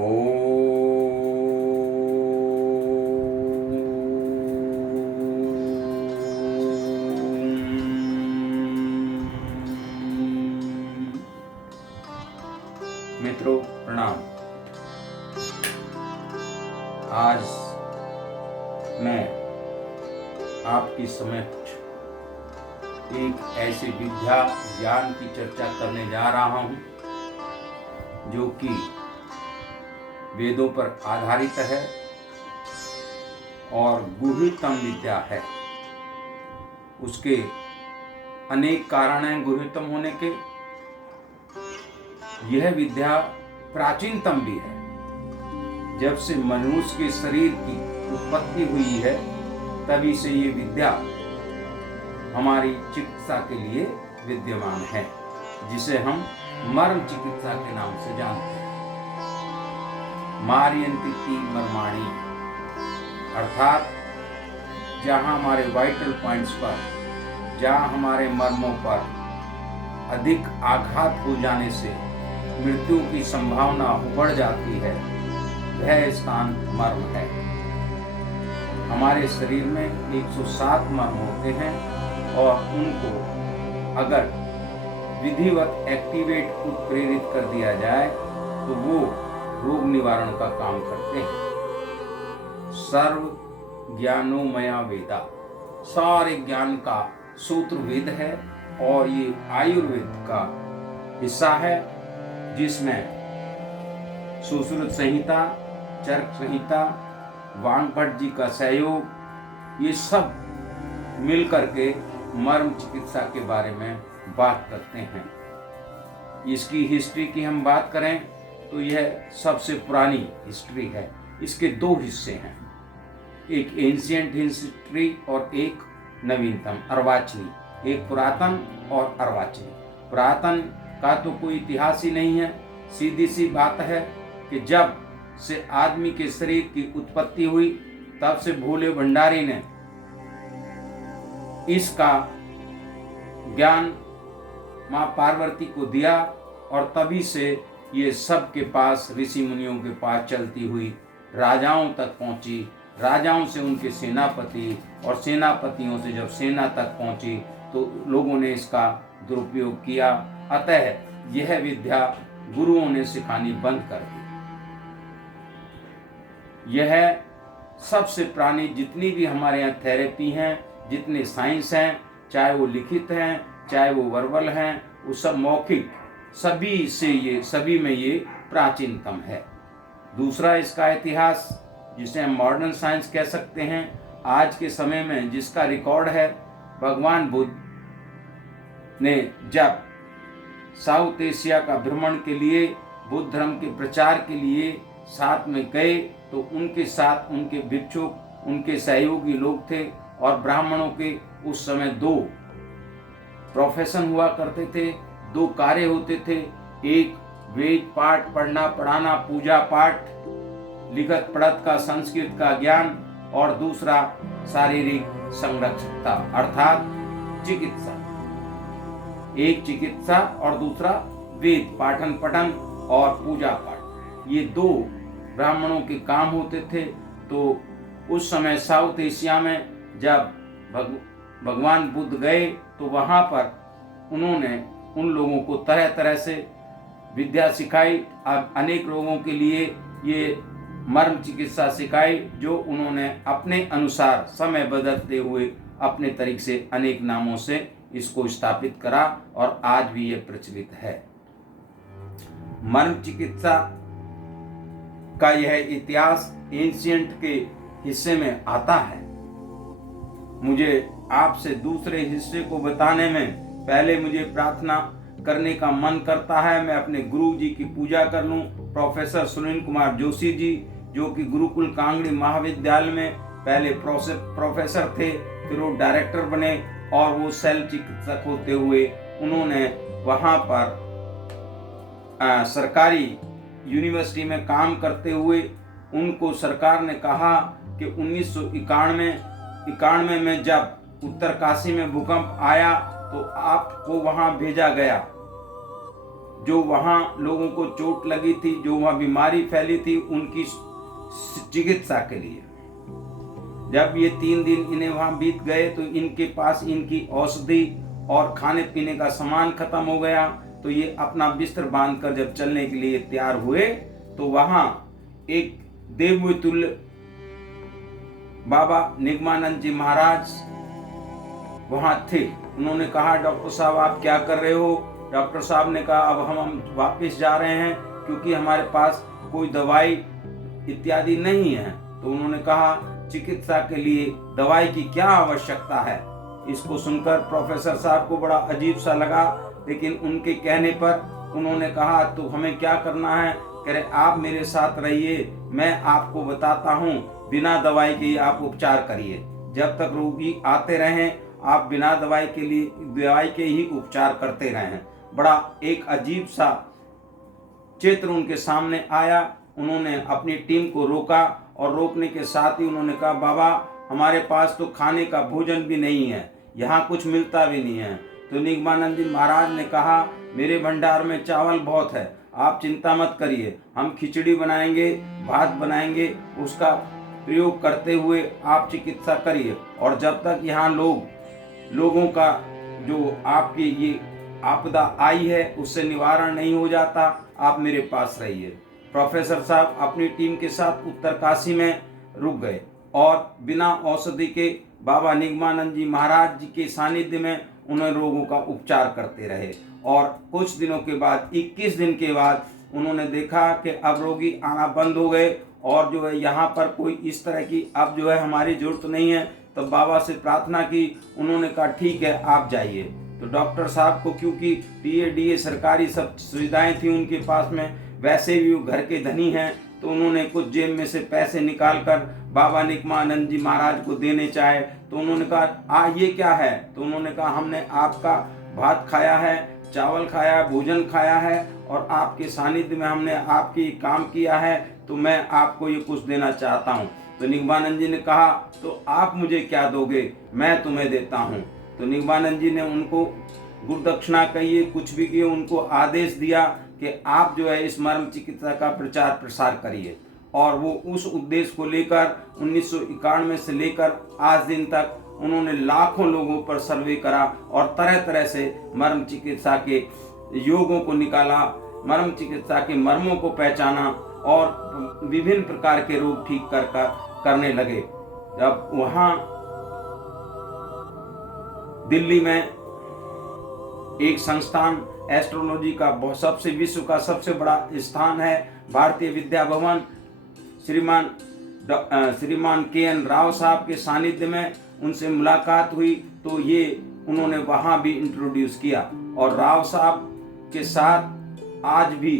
मित्रों प्रणाम। आज मैं आपकी समक्ष एक ऐसे विद्या ज्ञान की चर्चा करने जा रहा हूं जो कि वेदों पर आधारित है और गुह्यतम विद्या है। उसके अनेक कारण हैं गुह्यतम होने के। यह विद्या प्राचीनतम भी है। जब से मनुष्य के शरीर की उत्पत्ति हुई है तभी से ये विद्या हमारी चिकित्सा के लिए विद्यमान है, जिसे हम मर्म चिकित्सा के नाम से जानते हैं। मार्यन्ति मर्माणी, अर्थात जहां हमारे वाइटल पॉइंट्स पर, जहां हमारे मर्मों पर अधिक आघात हो जाने से मृत्यु की संभावना बढ़ जाती है, वह स्थान मर्म है। हमारे शरीर में 107 मर्म होते हैं और उनको अगर विधिवत एक्टिवेट उत्प्रेरित कर दिया जाए तो वो रोग निवारण का काम करते हैं। सर्व ज्ञानोमया वेदा, सारे ज्ञान का सूत्र वेद है और ये आयुर्वेद का हिस्सा है, जिसमें सुश्रुत संहिता, चरक संहिता, वानभट्ट जी का सहयोग, ये सब मिलकर के मर्म चिकित्सा के बारे में बात करते हैं। इसकी हिस्ट्री की हम बात करें तो यह सबसे पुरानी हिस्ट्री है। इसके दो हिस्से हैं, एक एंशिएंट हिस्ट्री और एक नवीनतम अर्वाचीनी। एक पुरातन और अर्वाचीनी। पुरातन का तो कोई इतिहास ही नहीं है। सीधी सी बात है कि जब से आदमी के शरीर की उत्पत्ति हुई तब से भोले भंडारी ने इसका ज्ञान माँ पार्वती को दिया और तभी से ये सब के पास, ऋषि मुनियों के पास चलती हुई राजाओं तक पहुंची। राजाओं से उनके सेनापति और सेनापतियों से जब सेना तक पहुंची तो लोगों ने इसका दुरुपयोग किया। अतः यह विद्या गुरुओं ने सिखानी बंद कर दी। यह सबसे पुरानी जितनी भी हमारे यहाँ थेरेपी हैं, जितने साइंस हैं, चाहे वो लिखित हैं, चाहे वो वर्बल हैं, वो सब मौखिक, सभी में ये प्राचीनतम है। दूसरा इसका इतिहास, जिसे हम मॉडर्न साइंस कह सकते हैं, आज के समय में जिसका रिकॉर्ड है, भगवान बुद्ध ने जब साउथ एशिया का भ्रमण के लिए, बुद्ध धर्म के प्रचार के लिए साथ में गए तो उनके साथ उनके भिक्षुक, उनके सहयोगी लोग थे और ब्राह्मणों के उस समय दो प्रोफेशन हुआ करते थे, दो कार्य होते थे। एक वेद पाठ पढ़ना पढ़ाना, पूजा पाठ, लिखत पढ़त का, संस्कृत का ज्ञान, और दूसरा शारीरिक संरक्षकता अर्थात चिकित्सा। एक चिकित्सा और दूसरा वेद पाठन पठन और पूजा पाठ, ये दो ब्राह्मणों के काम होते थे। तो उस समय साउथ एशिया में जब भगवान बुद्ध गए तो वहाँ पर उन्होंने उन लोगों को तरह तरह से विद्या सिखाई। अब अनेक लोगों के लिए ये मर्म चिकित्सा सिखाई, जो उन्होंने अपने अनुसार समय बदलते हुए अपने तरीके से अनेक नामों से इसको स्थापित करा और आज भी ये प्रचलित है। मर्म चिकित्सा का यह इतिहास एंशिएंट के हिस्से में आता है। मुझे आपसे दूसरे हिस्से को बताने में पहले मुझे प्रार्थना करने का मन करता है। मैं अपने गुरु जी की पूजा कर लूं, प्रोफेसर सुनील कुमार जोशी जी, जो कि गुरुकुल कांगड़ी महाविद्यालय में पहले प्रोफेसर थे, फिर वो डायरेक्टर बने और वो शैल चिकित्सक होते हुए उन्होंने वहाँ पर सरकारी यूनिवर्सिटी में काम करते हुए उनको सरकार ने कहा कि 1991 में जब उत्तरकाशी में भूकंप आया तो आपको वहाँ भेजा गया। जो वहाँ लोगों को चोट लगी थी, जो वहाँ बीमारी फैली थी, उनकी चिकित्सा के लिए। जब ये 3 दिन इन्हें वहाँ बीत गए तो इनके पास इनकी औषधि और खाने पीने का सामान खत्म हो गया। तो ये अपना बिस्तर बांधकर जब चलने के लिए तैयार हुए तो वहाँ एक देवतुल्य बाबा निगमानंद जी महाराज वहाँ थे। उन्होंने कहा, डॉक्टर साहब आप क्या कर रहे हो? डॉक्टर साहब ने कहा, अब हम वापस जा रहे हैं क्योंकि हमारे पास कोई दवाई इत्यादि नहीं है। तो उन्होंने कहा, चिकित्सा के लिए दवाई की क्या आवश्यकता है? इसको सुनकर प्रोफेसर साहब को बड़ा अजीब सा लगा, लेकिन उनके कहने पर उन्होंने कहा, तो हमें क्या करना है? कह रहे, आप मेरे साथ रहिए, मैं आपको बताता हूँ, बिना दवाई के आप उपचार करिए। जब तक रोगी आते रहें आप बिना दवाई के ही उपचार करते रहें। बड़ा एक अजीब सा चित्र उनके सामने आया। उन्होंने अपनी टीम को रोका और रोकने के साथ ही उन्होंने कहा, बाबा हमारे पास तो खाने का भोजन भी नहीं है, यहाँ कुछ मिलता भी नहीं है। तो निगमानंद जी महाराज ने कहा, मेरे भंडार में चावल बहुत है, आप चिंता मत करिए, हम खिचड़ी बनाएंगे, भात बनाएंगे, उसका प्रयोग करते हुए आप चिकित्सा करिए। और जब तक यहाँ लोगों का जो आपकी ये आपदा आई है उससे निवारण नहीं हो जाता, आप मेरे पास रहिए। प्रोफेसर साहब अपनी टीम के साथ उत्तरकाशी में रुक गए और बिना औषधि के बाबा निगमानंद जी महाराज जी के सानिध्य में उन्हें रोगों का उपचार करते रहे। और कुछ दिनों के बाद 21 दिन के बाद उन्होंने देखा कि अब रोगी आना बंद हो गए और जो है यहाँ पर कोई इस तरह की अब जो है हमारी जरूरत नहीं है। तब बाबा से प्रार्थना की, उन्होंने कहा ठीक है आप जाइए। तो डॉक्टर साहब को क्योंकि DA सरकारी सब सुविधाएं थी उनके पास में, वैसे भी वो घर के धनी हैं, तो उन्होंने कुछ जेब में से पैसे निकालकर बाबा निगमानंद जी महाराज को देने चाहे। तो उन्होंने कहा, ये क्या है? तो उन्होंने कहा, हमने आपका भात खाया है, चावल खाया है, भोजन खाया है और आपके सानिध्य में हमने आपकी काम किया है, तो मैं आपको ये कुछ देना चाहता हूँ। तो निगमानंद जी ने कहा, तो आप मुझे क्या दोगे? मैं तुम्हें देता हूँ। तो निगमानंद जी ने उनको गुरुदक्षिणा कहिए कुछ भी किए, उनको आदेश दिया कि आप जो है इस मर्म चिकित्सा का प्रचार प्रसार करिए। और वो उस उद्देश्य को लेकर 1991 से लेकर आज दिन तक उन्होंने लाखों लोगों पर सर्वे करा और तरह तरह से मर्म चिकित्सा के योगों को निकाला, मर्म चिकित्सा के मर्मों को पहचाना और विभिन्न प्रकार के रोग ठीक करने लगे। जब वहाँ दिल्ली में एक संस्थान एस्ट्रोलॉजी का विश्व का सबसे बड़ा स्थान है भारतीय विद्या भवन, श्रीमान KN राव साहब के सानिध्य में उनसे मुलाकात हुई। तो ये उन्होंने वहाँ भी इंट्रोड्यूस किया और राव साहब के साथ आज भी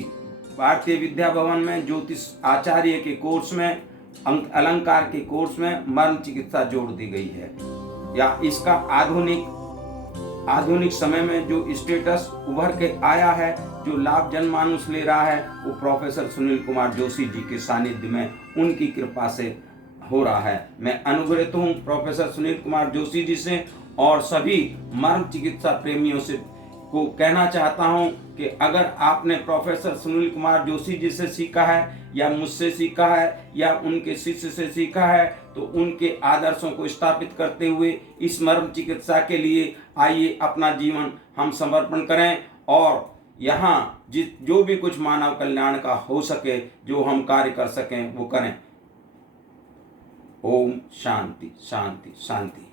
भारतीय विद्या भवन में ज्योतिष आचार्य के कोर्स में, अलंकार के कोर्स में मर्म चिकित्सा जोड़ दी गई है। या इसका आधुनिक समय में जो स्टेटस उभर के आया है, जो लाभ जनमानुष ले रहा है, वो प्रोफेसर सुनील कुमार जोशी जी के सानिध्य में उनकी कृपा से हो रहा है। मैं अनुग्रहित हूँ प्रोफेसर सुनील कुमार जोशी जी से और सभी मर्म चिकित्सा प्रेमियों से को कहना चाहता हूं कि अगर आपने प्रोफेसर सुनील कुमार जोशी जी से सीखा है या मुझसे सीखा है या उनके शिष्य से सीखा है, तो उनके आदर्शों को स्थापित करते हुए इस मर्म चिकित्सा के लिए आइए अपना जीवन हम समर्पण करें और यहाँ जो भी कुछ मानव कल्याण का हो सके, जो हम कार्य कर सकें वो करें। ओम शांति शांति शांति।